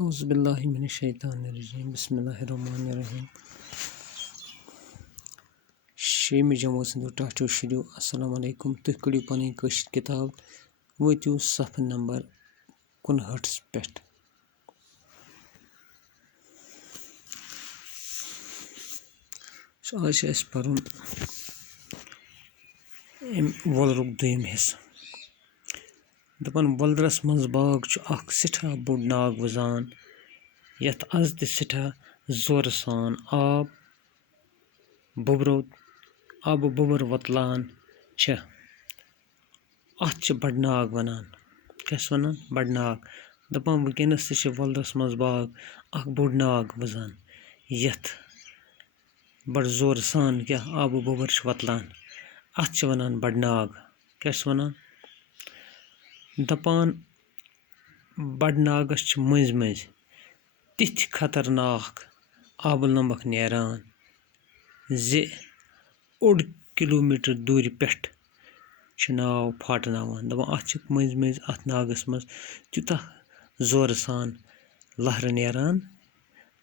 أعوذ بالله من الشيطان الرجيم بسم الله الرحمن الرحيم شیٚمہِ جمٲژ ہٕنٛدیو ٹاٹھیو شُرِو اَسَلامُ علیکُم تُہۍ کٔڑِو پَنٕنۍ کٲشِر کِتاب وٲتِو صفحہٕ نمبر 59 پٮ۪ٹھ آز چھِ اَسہِ پَرُن اَمہِ وولرُک دوٚیِم حِصہٕ دَپان وولرَس منٛز باغ چھُ اکھ سٮ۪ٹھاہ بوٚڑ ناگ وٕزان یَتھ آز تہِ سٮ۪ٹھاہ زورٕ سان آبہٕ بُبُر وۄتلان چھِ اَتھ چھِ بَڑٕ ناگ وَنان کیٛاہ چھِ وَنان بَڑٕ ناگ دَپان وٕنکٮ۪نَس تہِ چھِ وولرَس منٛز باغ اکھ بوٚڑ ناگ وٕزان یَتھ بَڑٕ زورٕ سان کیٛاہ آبہٕ بُبُر چھِ وۄتلان اَتھ چھِ وَنان بَڑٕ ناگ کیٛاہ چھِ وَنان دَپان بَڑٕ ناگَس چھِ مٔنٛزۍ مٔنٛزۍ تِتھۍ خطرناک آبہٕ لمبکھ نیران زِ اوٚڑ کِلوٗمیٖٹر دوٗرِ پٮ۪ٹھ چھِ ناو پھاٹناوان دَپان اَتھ چھِ مٔنٛزۍ مٔنٛزۍ اَتھ ناگَس منٛز تیوٗتاہ زورٕ سان لہرٕ نیران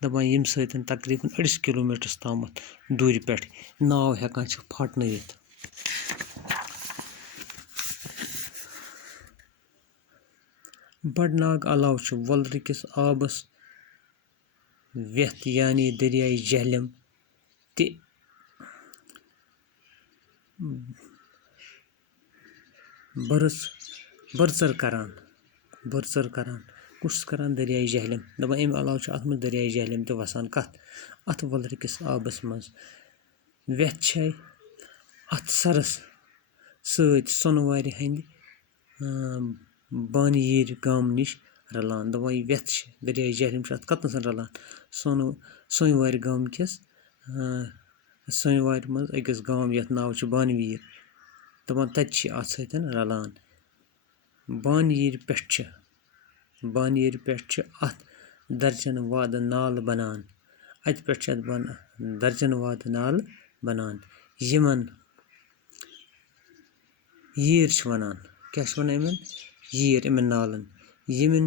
دَپان ییٚمہِ سۭتۍ تقریٖباً أڑِس کِلوٗمیٖٹرَس تامَتھ دوٗرِ پٮ۪ٹھ ناو ہٮ۪کان چھِ پھاٹنٲیِتھ بَڑٕ ناگ علاوٕ چھُ وولرٕکِس آبَس وٮ۪تھ یعنی دٔریاے جہلِم تہِ بٔرژر کران کُس کران دٔریاے جہلِم دَپان اَمہِ علاوٕ چھُ اَتھ منٛز دٔریاے جہلِم تہِ وَسان کَتھ اَتھ وولرٕکِس آبَس منٛز وٮ۪تھ چھے اَتھ سرس سۭتۍ سۄنہٕ وارِ ہٕنٛدِ بانہِ ییٖرِ گامہٕ نِش رلان دَپان یہِ وٮ۪تھ چھِ دٔریاے جہلِم چھِ اَتھ کَتنَس رلان سۄنہِ وارِ گامکِس سۄنہِ وارِ منٛز أکِس گام یَتھ ناو چھُ بانہِ ویٖر دَپان تَتہِ چھِ اَتھ سۭتۍ رلان بانہِ ییٖرِ پٮ۪ٹھ چھِ اَتھ درجن وادٕ نالہٕ بنان اَتہِ پٮ۪ٹھ چھِ اَتھ درجن وادٕ نالہٕ بنان یِمن ییٖر چھِ وَنان کیٛاہ چھِ وَنان یِمن نالن یِمن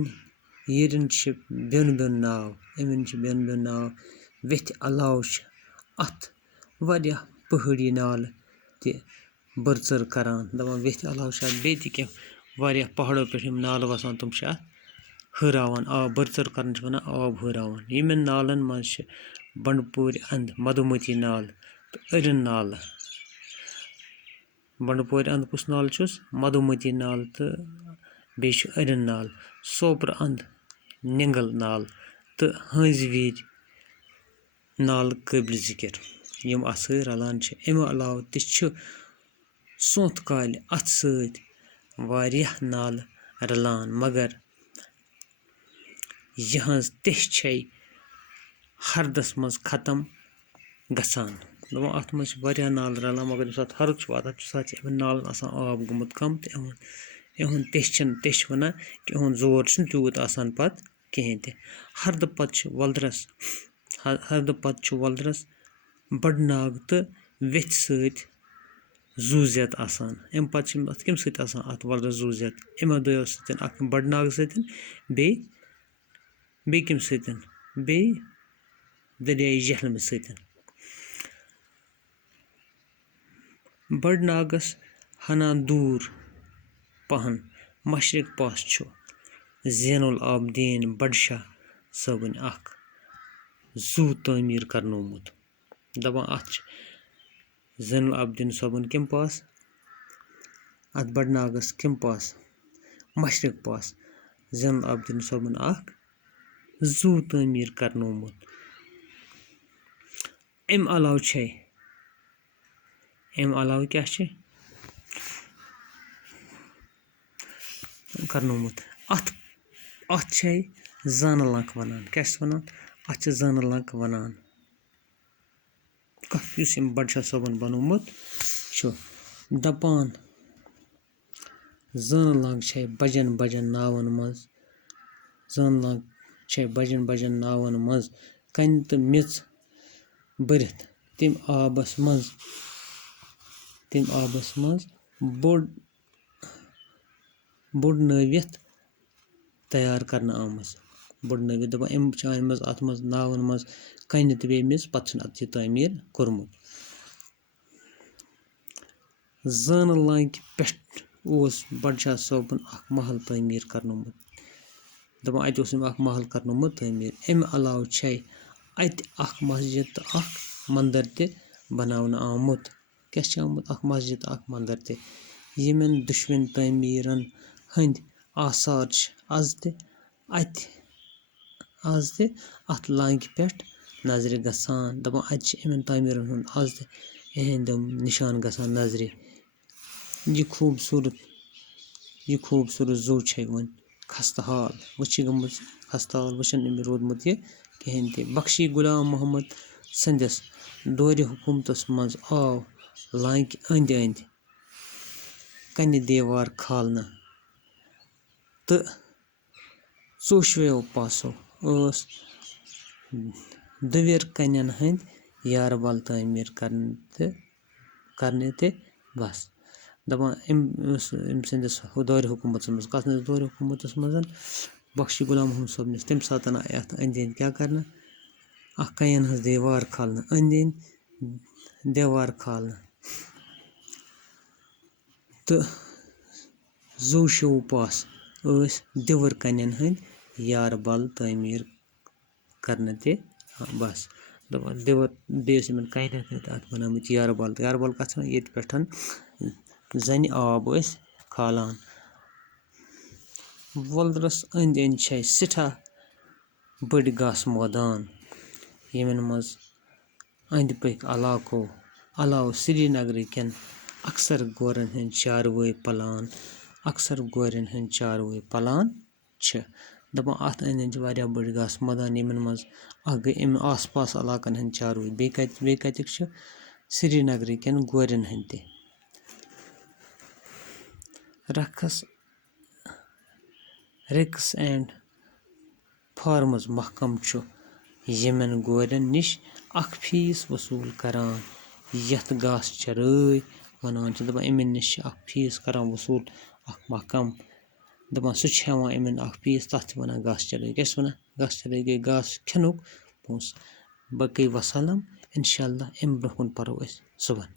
ییٖرٮ۪ن چھِ بیوٚن بیوٚن ناو ویٚتھِ علاوٕ چھِ اَتھ واریاہ پہٲڑی نالہٕ تہِ بٔرژر کران دَپان ویٚتھِ علاوٕ چھِ اَتھ بیٚیہِ تہِ کینٛہہ واریاہ پہاڑو پٮ۪ٹھ یِم نالہٕ وَسان تِم چھِ اَتھ ہٲراوان آب بٔرژر کران چھِ وَنان آب ہٲراوان یِمن نالن منٛز چھِ بنڈپورِ اَنٛدٕ مدھومتی نالہٕ تہٕ أرِن نالہٕ بنڈپورِ اَنٛدٕ کُس نالہٕ چھُس مدھومتی نالہٕ تہٕ بیٚیہِ چھُ أرِن نالہٕ سوپرٕ اَنٛدٕ نِنگل نالہٕ تہٕ ہٲنٛزِ ویٖرِ نالہٕ قٲبلِ ذِکِر یِم اَتھ سۭتۍ رلان چھِ اَمہِ علاوٕ تہِ چھُ سونٛتھ کالہِ اَتھ سۭتۍ واریاہ نالہٕ رلان مگر یِہٕنٛز تیٚہ چھے ہردس منٛز ختم گژھان دَپان اَتھ منٛز چھِ واریاہ نالہٕ رلان مگر ییٚمہِ ساتہٕ ہرُد چھُ واتان تَمہِ ساتہٕ چھِ یِمن نالن آسان آب گوٚمُت کم تہٕ یِہُنٛد تیٚہ چھِ وَنان کہِ یِہُنٛد زور چھُنہٕ تیوٗت آسان پتہٕ کِہیٖنۍ تہِ ہردٕ پتہٕ چھُ وولرس بڑٕ ناگ تہٕ ویٚتھِ سۭتۍ زوٗ زیٚت آسان اَمہِ پتہٕ چھِ اَتھ کَمہِ سۭتۍ آسان اَتھ وولرس زوٗ زیٚت یِمو دۄیو سۭتۍ اکھ بڑٕ ناگہٕ سۭتۍ بیٚیہِ کَمہِ سۭتۍ بیٚیہِ دریاے جہلمہٕ سۭتۍ بڑٕ ناگس ہنا دوٗر پہن مشرق پاس چھُ زین العابدیٖن بڑٕ شاہ صٲبٕنۍ اکھ زوٗ تعمیٖر کرنومُت دَپان اَتھ چھِ زین العابدیٖن صٲبُن کَمہِ پاس اَتھ بڑٕ ناگس کَمہِ پاس مشرق پاس زین العابدیٖن صٲبُن اکھ زوٗ تعمیٖر کرنومُت اَمہِ علاوٕ کیٛاہ چھِ کرنومُت اَتھ چھے زانہٕ لنٛک وَنان کیٛاہ چھِس وَنان اَتھ چھِ زانہٕ لنٛک وَنان یُس أمۍ بَڑٕ شاہ صٲبن بنوومُت چھُ دَپان زانہٕ لنٛک چھے بجن بجن ناوَن منٛز کَنہِ تہٕ میٚژ بٔرِتھ تَمہِ آبس منٛز بوٚڑ نٲوِتھ تیار کرنہٕ آمٕژ بٔڑنٲوِتھ دَپان أمۍ چھِ أنۍ مٕژ اَتھ منٛز ناوَن منٛز کَنہِ تہٕ بیٚیہِ میٚژ پَتہٕ چھُنہٕ اَتھ یہِ تعمیٖر کوٚرمُت زٲنہٕ لانٛکہِ پٮ۪ٹھ اوس بَڈشاہ صٲبُن اَکھ محل تعمیٖر کَرنومُت دَپان اَتہِ اوس أمۍ اَکھ محل کَرنومُت تعمیٖر اَمہِ علاوٕ چھے اَتہِ اَکھ مسجِد تہٕ اَکھ مَندَر تہِ بَناونہٕ آمُت کیٛاہ چھِ آمُت اَکھ مسجِد تہٕ اَکھ مَندَر تہِ یِمَن دۄشوٕنۍ تعمیٖرَن ہٕنٛدۍ آثار چھِ آز تہِ اَتھ لانٛکہِ پٮ۪ٹھ نظرِ گژھان دَپان اَتہِ چھِ یِمَن تعمیٖرَن ہُنٛد آز تہِ یِہِنٛدۍ یِم نِشان گژھان نظرِ یہِ خوٗبصوٗرت زوٗ چھے وۄنۍ خستہٕ حال وۄنۍ چھِ گٔمٕژ خستہٕ حال وۄنۍ چھِنہٕ أمۍ روٗدمُت یہِ کِہیٖنۍ تہِ بخشی غلام محمد سٕنٛدِس دورِ حکوٗمتَس منٛز آو لانٛکہِ أنٛدۍ أنٛدۍ کَنہِ دیوار کھالنہٕ تہٕ ژوشوٕیو پاسو ٲس دُویٖر کَنٮ۪ن ہٕنٛدۍ یارٕبَل تعمیٖر کرنہِ تہِ بَس دَپان أمۍ سٕنٛدِس دورِ حکوٗمتَس منٛز کَتھ سٕنٛدِس دورِ حکوٗمتَس منٛز بخشی غلام محمد صٲبنِس تَمہِ ساتہٕ آے اَتھ أنٛدۍ أنٛدۍ کیٛاہ کَرنہٕ اَکھ کَنٮ۪ن ہٕنٛز دیوار کھالنہٕ أنٛدۍ أنٛدۍ دیوار کھالنہٕ تہٕ زوٗشوٕ پاسہٕ ٲسۍ دِوَر کَنٮ۪ن ہٕنٛدۍ یارٕبَل تعمیٖر کرنہٕ تہِ بَس دَپان دِوَر بیٚیہِ ٲسۍ یِمَن کَنٮ۪ن ہٕنٛدۍ اَتھ بَنٲومٕتۍ یارٕبَل یارٕبَل کَتھ وَنان ییٚتہِ پٮ۪ٹھ زَنہِ آب ٲسۍ کھالان وۄلرَس أنٛدۍ أنٛدۍ چھے سٮ۪ٹھاہ بٔڑۍ گاسہٕ مٲدان یِمَن منٛز أنٛدۍ پٔکۍ علاوٕ سرینگرٕ کٮ۪ن اکثر گورٮ۪ن ہٕنٛدۍ چاروٲے پَلان چھِ دَپان اَتھ أنٛدۍ أنٛدۍ چھِ واریاہ بٔڑۍ گاسہٕ مٲدان یِمَن منٛز اَکھ گٔے اَمہِ آس پاس علاقَن ہٕنٛدۍ چاروٲے بیٚیہِ کَتِکۍ چھِ سرینگرٕ کٮ۪ن گورٮ۪ن ہٕنٛدۍ تہِ رِکٕس اینٛڈ فارمٕز محکمہٕ چھُ یِمَن گورٮ۪ن نِش اَکھ فیٖس وصوٗل کران یَتھ گاسہٕ چرٲے وَنان چھِ دَپان یِمَن نِش چھِ اَکھ فیٖس کران وصوٗل اَکھ محکمہٕ دَپان سُہ چھُ ہٮ۪وان یِمَن اَکھ فیٖس تَتھ چھِ وَنان گاسہٕ چرٲے کیٛاہ چھِ وَنان گاسہٕ چرٲے گٔے گاسہٕ کھٮ۪نُک پونٛسہٕ باقٕے وَسَلام اِنشاء اللہ اَمہِ برٛونٛہہ کُن پَرو أسۍ صُبحن